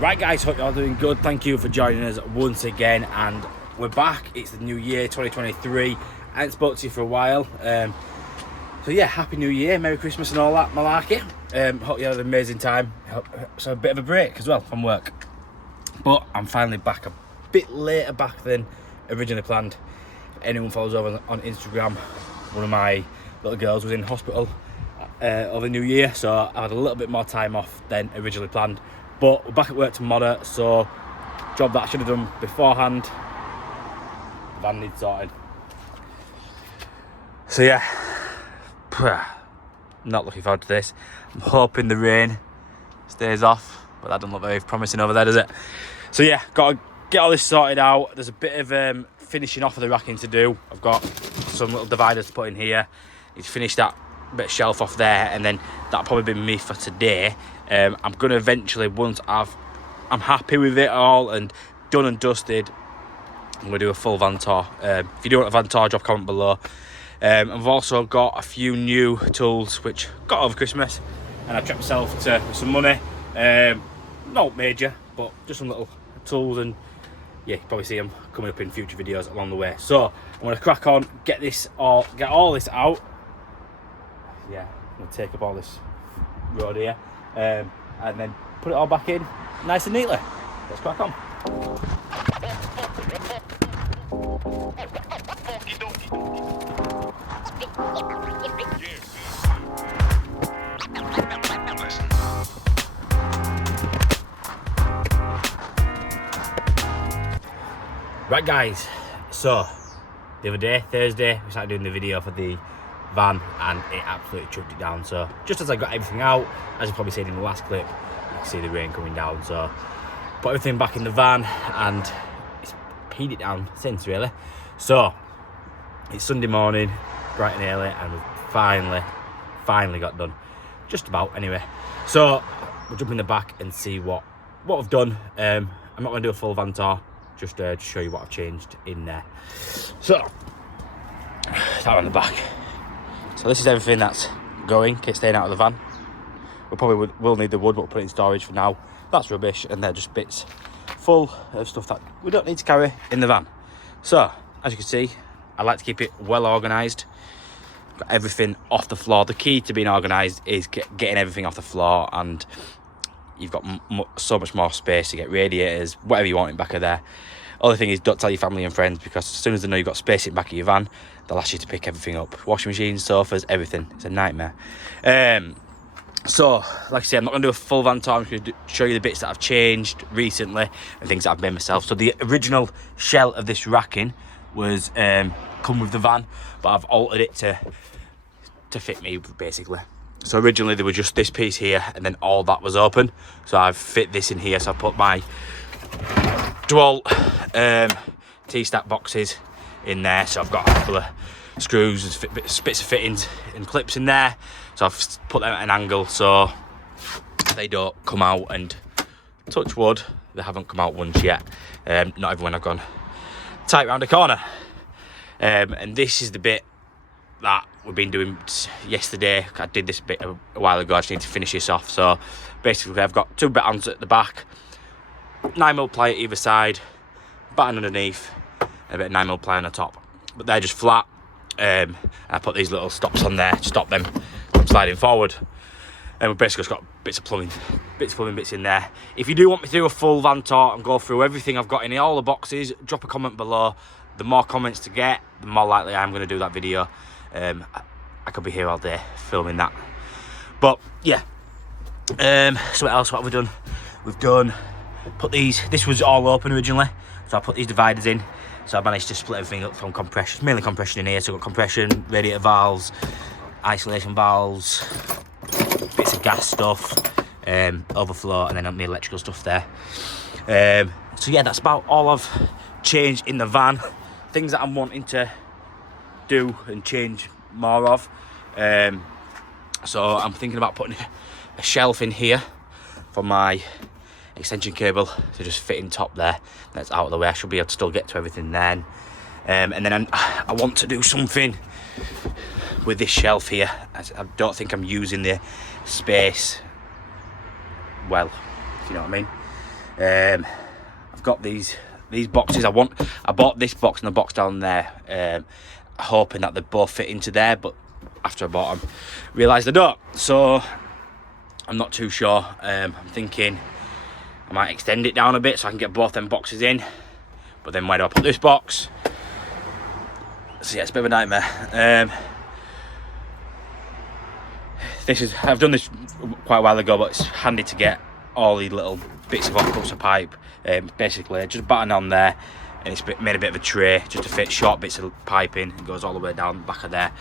Right guys, hope you're all doing good. Thank you for joining us once again, and we're back. It's the new year 2023. I haven't spoke to you for a while, so yeah, happy new year, Merry Christmas and all that malarkey. Hope you had an amazing time. So a bit of a break as well from work, but I'm finally back, a bit later back than originally planned. If anyone follows over on Instagram, one of my little girls was in hospital over New Year, so I had a little bit more time off than originally planned. But we're back at work tomorrow, so job that I should have done beforehand. The van needs sorting. So yeah, not looking forward to this. I'm hoping the rain stays off, but that doesn't look very promising over there, does it? So yeah, got to get all this sorted out. There's a bit of finishing off of the racking to do. I've got some little dividers to put in here. Need to finish that bit of shelf off there, and then that'll probably be me for today. I'm gonna eventually, once I'm happy with it all and done and dusted, I'm gonna do a full van tour. If you do want a van tour, drop a comment below. I've also got a few new tools which got over Christmas, and I treated myself to some money. Not major, but just some little tools, and yeah, you probably see them coming up in future videos along the way. So I'm gonna crack on, get all this out. Yeah, I'm gonna take up all this road here, and then put it all back in nice and neatly. Let's crack on. Right guys, so the other day, Thursday, we started doing the video for the van and it absolutely chucked it down. So just as I got everything out, as you've probably seen in the last clip, you can see the rain coming down. So put everything back in the van and it's peed it down since, really. So it's Sunday morning, bright and early, and we've finally got done. Just about, anyway. So we'll jump in the back and see what we've done. I'm not going to do a full van tour, just to show you what I've changed in there. So that on the back. So this is everything that's going, staying out of the van. We probably will need the wood, but we'll put it in storage for now. That's rubbish, and they're just bits full of stuff that we don't need to carry in the van. So as you can see, I like to keep it well organised. Got everything off the floor. The key to being organised is getting everything off the floor, and you've got so much more space to get radiators, whatever you want in back of there. Other thing is, don't tell your family and friends, because as soon as they know you've got space in the back of your van, they'll ask you to pick everything up. Washing machines, sofas, everything. It's a nightmare. So, like I said, I'm not going to do a full van tour. I'm going to show you the bits that I've changed recently and things that I've made myself. So the original shell of this racking was come with the van, but I've altered it to fit me, basically. So originally there was just this piece here, and then all that was open. So I've fit this in here. So I put my dual T-stack boxes in there. So I've got a couple of screws and bits of fittings and clips in there. So I've put them at an angle so they don't come out, and touch wood, they haven't come out once yet. Not everyone I've gone tight round a corner. And this is the bit that we've been doing yesterday. I did this bit a while ago. I just need to finish this off. So basically I've got two battens at the back, 9mm ply at either side, batten underneath, and a bit of 9mm ply on the top, but they're just flat. I put these little stops on there to stop them from sliding forward, and we've basically just got bits of plumbing bits in there. If you do want me to do a full van tour and go through everything I've got in all the boxes, drop a comment below. The more comments to get, the more likely I'm going to do that video. I could be here all day filming that, but yeah. So what have we done? We've put these, this was all open originally, so I put these dividers in. So I managed to split everything up from compression, mainly compression in here. So I've got compression, radiator valves, isolation valves, bits of gas stuff, overflow, and then the electrical stuff there. So yeah, that's about all I've changed in the van. Things that I'm wanting to do and change more of. So I'm thinking about putting a shelf in here for my extension cable to just fit in top there. That's out of the way. I should be able to still get to everything then. And then I want to do something with this shelf here. I don't think I'm using the space well, if you know what I mean. I've got these boxes. I bought this box and the box down there, hoping that they'd both fit into there, but after I bought them, realised they don't. So I'm not too sure. I'm thinking I might extend it down a bit so I can get both them boxes in. But then where do I put this box? So yeah, it's a bit of a nightmare. I've done this quite a while ago, but it's handy to get all these little bits of hooks of pipe. Basically, just a button on there, and it's made a bit of a tray just to fit short bits of pipe in. It goes all the way down the back of there.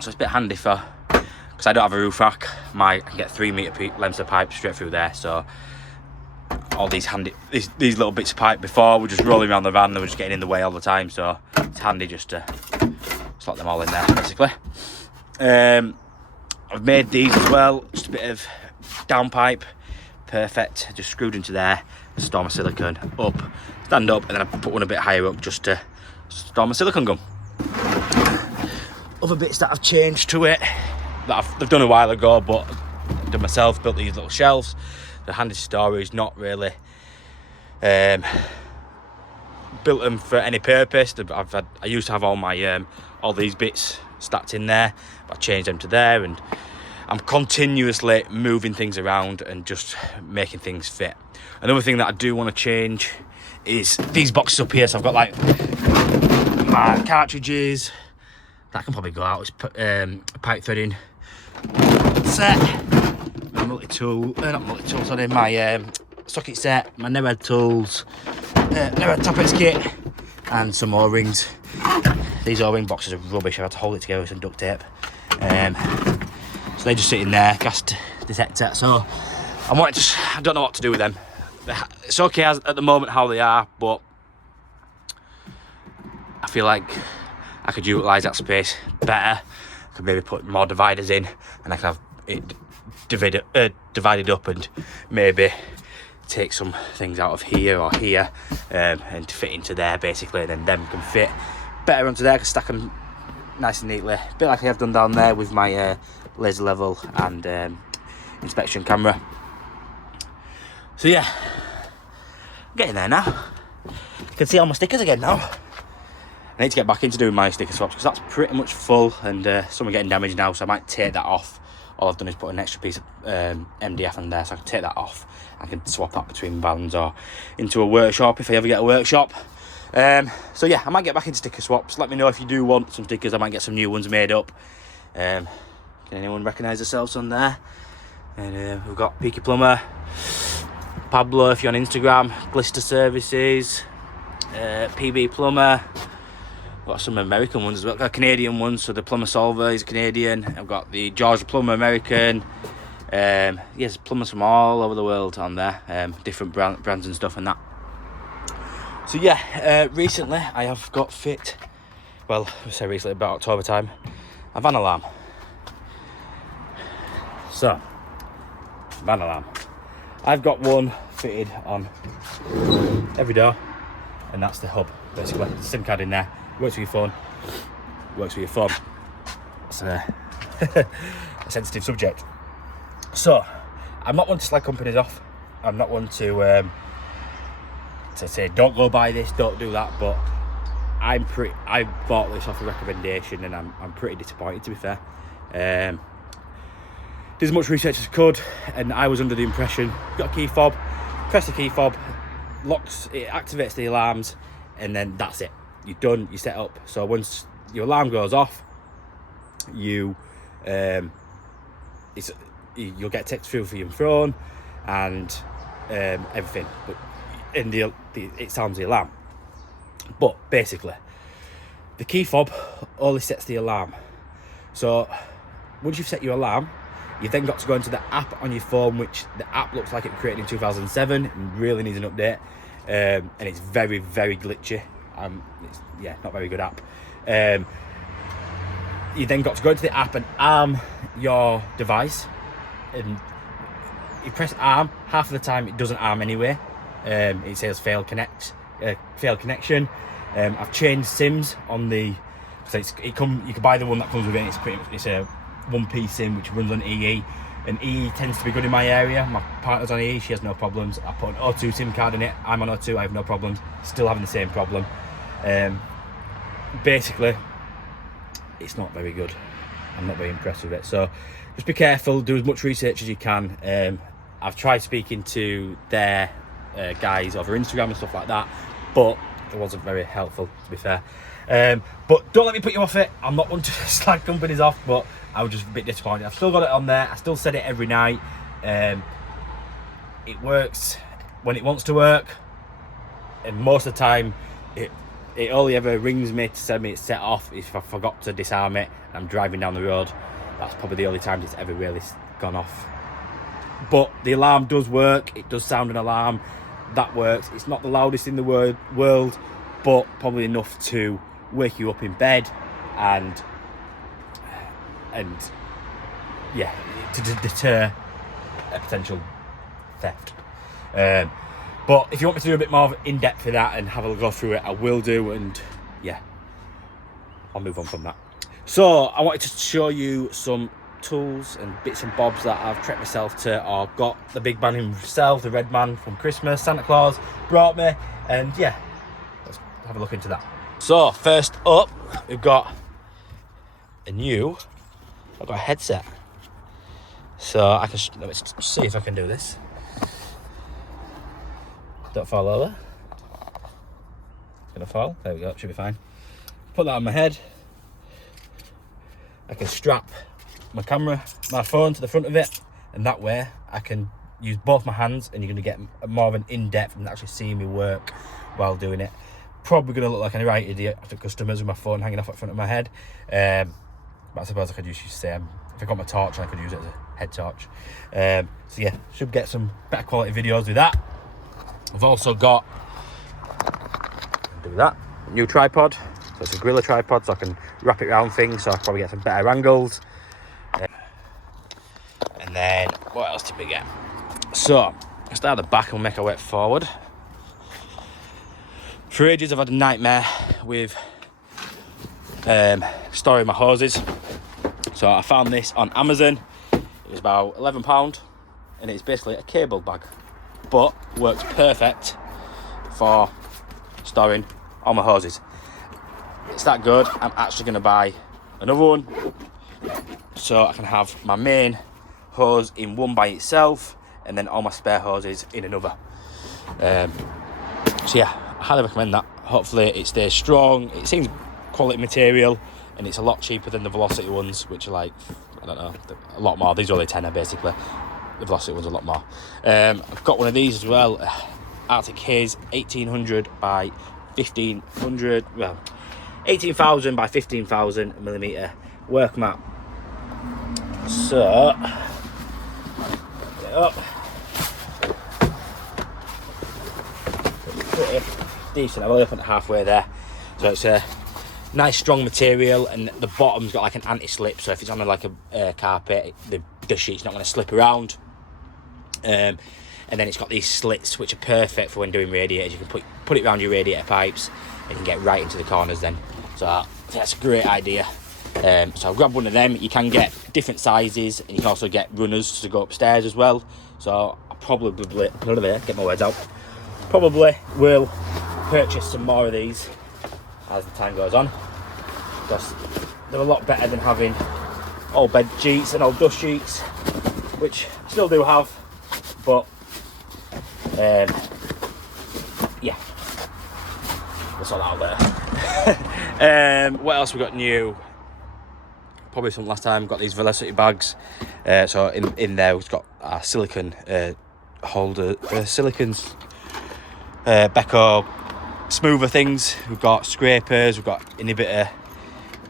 So it's a bit handy because I don't have a roof rack. I can get 3 metre lengths of pipe straight through there. So all these little bits of pipe before were just rolling around the van. They were just getting in the way all the time. So it's handy just to slot them all in there, basically. I've made these as well. Just a bit of downpipe. Perfect. Just screwed into there. Store my silicone up, stand up, and then I put one a bit higher up just to store my silicone gun. Other bits that I've changed to it that I've done a while ago, but I've done myself. Built these little shelves. The handy storage, not really built them for any purpose. I used to have all my all these bits stacked in there, but I changed them to there, and I'm continuously moving things around and just making things fit. Another thing that I do want to change is these boxes up here. So I've got like my cartridges that can probably go out. It's pipe threading set, my multi-tool, sorry, my socket set, my Nereid tools, Nereid Topex kit, and some O-rings. These O-ring boxes are rubbish. I had to hold it together with some duct tape. So they just sit in there, gas detector. So I don't know what to do with them. It's okay at the moment how they are, but I feel like I could utilise that space better. I could maybe put more dividers in, and I could have it divided up, and maybe take some things out of here or here, and fit into there basically, and then them can fit better onto there. I can stack them nice and neatly, a bit like I have done down there with my laser level and inspection camera. So yeah, I'm getting there now. You can see all my stickers again now. I need to get back into doing my sticker swaps because that's pretty much full, and some are getting damaged now, so I might take that off. All I've done is put an extra piece of MDF on there, so I can take that off. I can swap that between vans or into a workshop if I ever get a workshop. So yeah, I might get back into sticker swaps. Let me know if you do want some stickers. I might get some new ones made up. Can anyone recognise themselves on there? And we've got Peaky Plumber, Pablo if you're on Instagram, Glister Services, PB Plumber. I've got some American ones as well. I've got Canadian ones, so the Plumber Solver is Canadian. I've got the George Plumber American. Yes, plumbers from all over the world on there, different brands and stuff and that. So yeah, recently I have got fit, well, I say recently, about October time, a van alarm. So, van alarm. I've got one fitted on every door, and that's the hub, basically. There's a SIM card in there, works with your phone, works with your phone. It's a sensitive subject. So, I'm not one to slag companies off. I'm not one to say don't go buy this, don't do that, but I bought this off a recommendation, and I'm pretty disappointed, to be fair. Did as much research as I could, and I was under the impression, got a key fob, press the key fob, locks, it activates the alarms, and then that's it. You're done, you're set up. So once your alarm goes off, you'll get text through for your phone and everything, but it sounds the alarm. But basically, the key fob only sets the alarm. So once you've set your alarm, you've then got to go into the app on your phone, which the app looks like it was created in 2007 and really needs an update, and it's very, very glitchy. It's not very good app. You then got to go into the app and arm your device, and you press arm. Half of the time it doesn't arm anyway. It says failed connection. I've changed SIMs on the, so you can buy the one that comes with it. It's a 1P SIM which runs on EE. and E tends to be good in my area. My partner's on E, she has no problems. I put an O2 SIM card in it, I'm on O2, I have no problems, still having the same problem. Basically, it's not very good. I'm not very impressed with it. So just be careful, do as much research as you can. I've tried speaking to their guys over Instagram and stuff like that, but it wasn't very helpful, to be fair. But don't let me put you off it. I'm not one to slag companies off, but I was just a bit disappointed. I've still got it on there. I still set it every night. It works when it wants to work, and most of the time it only ever rings me to tell me it's set off if I forgot to disarm it and I'm driving down the road. That's probably the only time it's ever really gone off. But the alarm does work. It does sound an alarm. That works. It's not the loudest in the world, but probably enough to wake you up in bed and yeah, to deter a potential theft. But if you want me to do a bit more in-depth for that and have a go through it, I will do, and yeah, I'll move on from that. So I wanted to show you some tools and bits and bobs that I've treated myself to, or got the big man himself, the red man from Christmas, Santa Claus, brought me, and yeah, let's have a look into that. So first up, we've got I've got a headset. So I can, let's see if I can do this. Don't fall over. It's gonna fall. There we go, it should be fine. Put that on my head. I can strap my phone to the front of it, and that way I can use both my hands, and you're gonna get more of an in-depth and actually seeing me work while doing it. Probably gonna look like a right idiot to customers with my phone hanging off at the front of my head. But I suppose I could use the same. If I got my torch, I could use it as a head torch. So yeah, should get some better quality videos with that. I've also got, new tripod. So it's a Gorilla tripod, so I can wrap it around things, so I can probably get some better angles. And then, what else did we get? So, let's start at the back and we'll make our way forward. For ages, I've had a nightmare with storing my hoses. So I found this on Amazon. It was about £11, and it's basically a cable bag, but works perfect for storing all my hoses. It's that good. I'm actually going to buy another one, so I can have my main hose in one by itself, and then all my spare hoses in another. So yeah, I highly recommend that. Hopefully it stays strong. It seems quality material, and it's a lot cheaper than the Velocity ones, which are like, I don't know, a lot more. These are only tenner basically. The Velocity ones are a lot more. I've got one of these as well, Arctic Haze 1800 by 1500, well, 18,000 by 15,000 millimeter work mat. So, get it up. Pretty decent. I've only opened it halfway there. So it's a nice strong material, and the bottom's got like an anti-slip, so if it's on like a carpet, the sheet's not going to slip around. And then it's got these slits which are perfect for when doing radiators. You can put it around your radiator pipes and you can get right into the corners then. So that's a great idea. So I'll grab one of them. You can get different sizes, and you can also get runners to go upstairs as well. So I'll probably, get my words out, probably will purchase some more of these as the time goes on, because they're a lot better than having old bed sheets and old dust sheets, which I still do have, but yeah, that's all out there. What else we got new? Probably some last time. Got these Velocity bags. So in there we've got our silicon holder, silicons, Beko smoother things. We've got scrapers. We've got inhibitor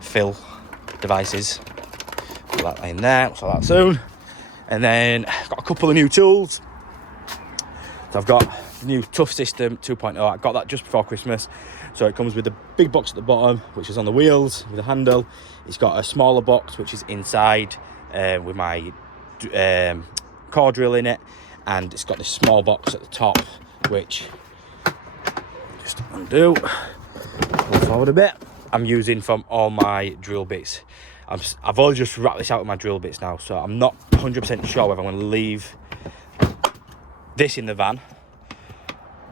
fill devices. Put that in there. We'll sort that soon. And then I've got a couple of new tools. So I've got the new Tough System 2.0. I got that just before Christmas. So it comes with the big box at the bottom, which is on the wheels with a handle. It's got a smaller box, which is inside with my core drill in it. And it's got this small box at the top, which, just undo, pull forward a bit, I'm using from all my drill bits. I've only just wrapped this out with my drill bits now, so I'm not 100% sure whether I'm going to leave this in the van,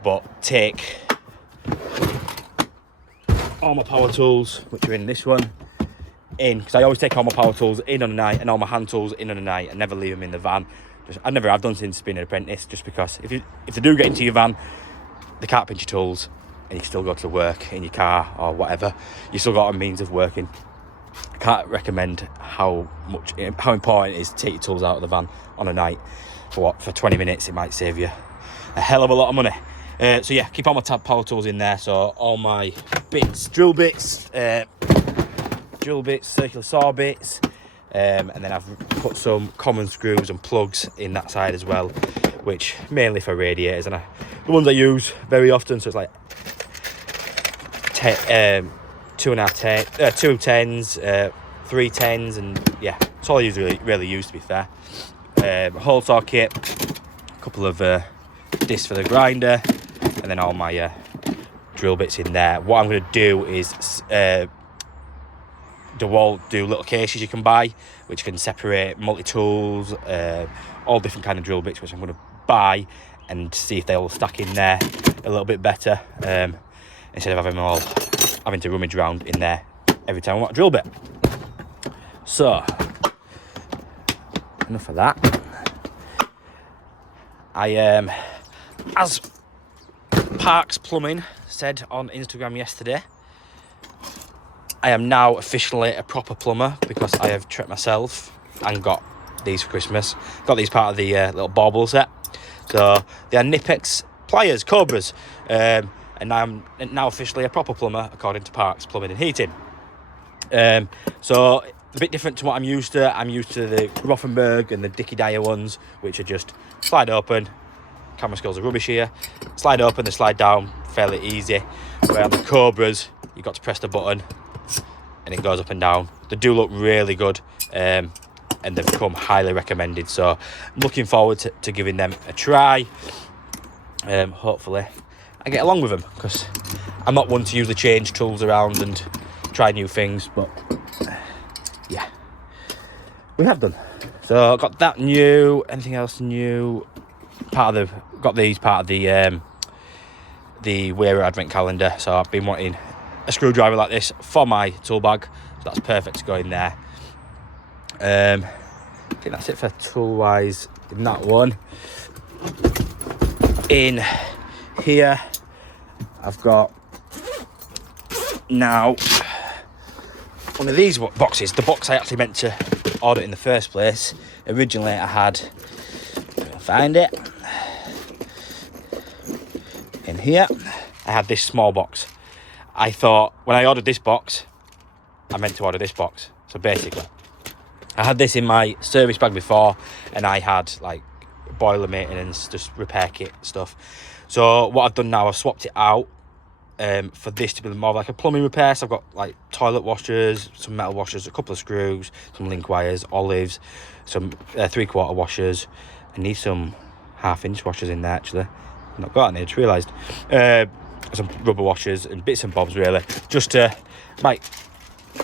but take all my power tools, which are in this one, in, because I always take all my power tools in on the night and all my hand tools in on the night and never leave them in the van. I never have done since being an apprentice, just because if they do get into your van, they can't pinch your tools and you can still go to work in your car or whatever. You still got a means of working. I can't recommend how important it is to take your tools out of the van on a night. For 20 minutes, it might save you a hell of a lot of money. So yeah, keep all my power tools in there. So all my bits, drill bits, circular saw bits, and then I've put some common screws and plugs in that side as well, which mainly for radiators, and the ones I use very often. So it's like 2 10s, 3 10s, and yeah, it's all I really use, to be fair. Hole saw kit, a couple of discs for the grinder, and then all my drill bits in there. What I'm going to do is do little cases you can buy, which can separate multi-tools, all different kind of drill bits, which I'm going to buy and see if they'll stack in there a little bit better, instead of having to rummage around in there every time I want a drill bit. So enough of that. As Parks Plumbing said on Instagram yesterday, I am now officially a proper plumber, because I have tricked myself and got these for Christmas. Got these part of the little bauble set. So they are Nipex pliers, Cobras, and I'm now officially a proper plumber according to Parks Plumbing and Heating. So a bit different to what I'm used to. I'm used to the Rothenberg and the Dickie Dyer ones, which are just slide open. Camera skills are rubbish here. Slide open, they slide down fairly easy. Where on the Cobras, you've got to press the button and it goes up and down. They do look really good, and they've become highly recommended. So I'm looking forward to giving them a try. Hopefully I get along with them, because I'm not one to usually change tools around and try new things, but yeah, we have done. So I got that new. Anything else new? Got these part of the Wearer Advent calendar. So I've been wanting a screwdriver like this for my tool bag, so that's perfect to go in there. I think that's it for tool wise in that one. In here I've got now one of these boxes, the box I actually meant to order in the first place. Originally I had, I'll find it, in here I had this small box. I thought when I ordered this box, I meant to order this box. So basically, I had this in my service bag before, and I had like boiler maintenance, just repair kit stuff. So what I've done now, I've swapped it out for this to be more like a plumbing repair. So I've got like toilet washers, some metal washers, a couple of screws, some link wires, olives, some 3/4 washers. I need some 1/2-inch washers in there actually. I've not got any, I just realised. Some rubber washers and bits and bobs really, just to might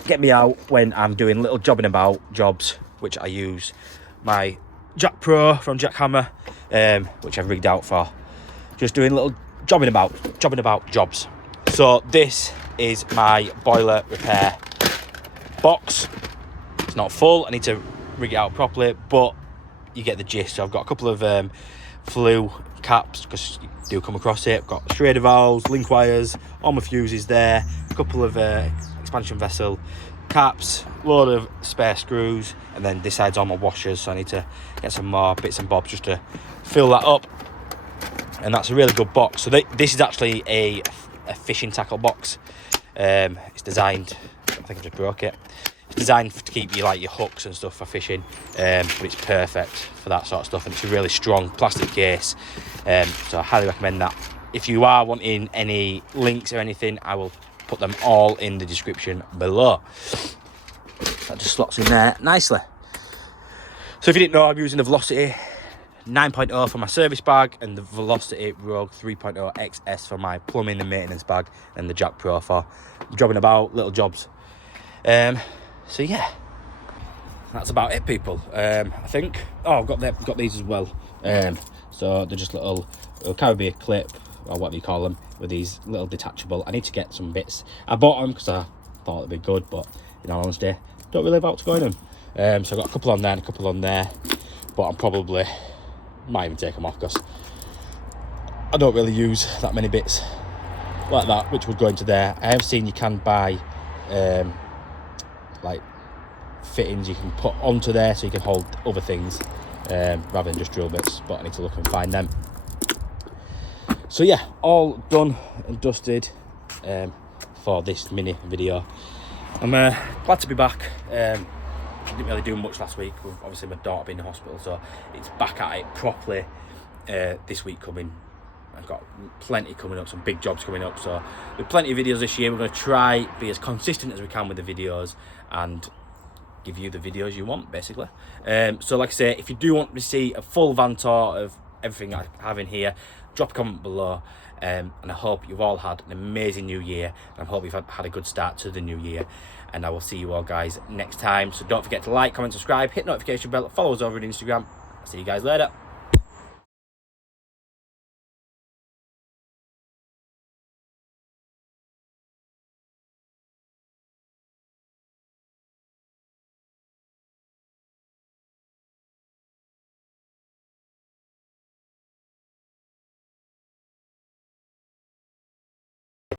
get me out when I'm doing little jobbing about jobs, which I use my Jack Pro from Jack Hammer, which I've rigged out for just doing little jobbing about jobs. So this is my boiler repair box. It's not full, I need to rig it out properly, but you get the gist. So I've got a couple of flue caps, because you do come across it. I've got Schrader valves, link wires, all my fuses there, a couple of expansion vessel caps, load of spare screws, and then this side's all my washers, so I need to get some more bits and bobs just to fill that up. And that's a really good box. So this is actually a fishing tackle box. It's designed, I think I just broke it. It's designed to keep you like your hooks and stuff for fishing, but it's perfect for that sort of stuff, and it's a really strong plastic case. So I highly recommend that. If you are wanting any links or anything, I will put them all in the description below. That just slots in there nicely. So if you didn't know, I'm using the Velocity 9.0 for my service bag and the Velocity Rogue 3.0 XS for my plumbing and maintenance bag, and the Jack Pro for jobbing about little jobs. So yeah, that's about it, people. I think. Oh, I've got these as well. So they're just little carabiner clip, or whatever you call them, with these little detachable. I need to get some bits. I bought them because I thought it'd be good, but in all honesty, don't really about to go in them. So I've got a couple on there and a couple on there, but I'm probably might even take them off because I don't really use that many bits like that, which would go into there. I have seen you can buy like fittings you can put onto there so you can hold other things rather than just drill bits, but I need to look and find them. So yeah, all done and dusted for this mini video. I'm glad to be back. Didn't really do much last week with obviously my daughter being in the hospital, so it's back at it properly this week coming. I've got plenty coming up, some big jobs coming up, so with plenty of videos this year. We're going to try be as consistent as we can with the videos and give you the videos you want, basically. So like I say, if you do want to see a full van tour of everything I have in here, drop a comment below. And I hope you've all had an amazing new year, and I hope you've had a good start to the new year, and I will see you all guys next time. So don't forget to like, comment, subscribe, hit notification bell, follow us over on Instagram. I'll see you guys later.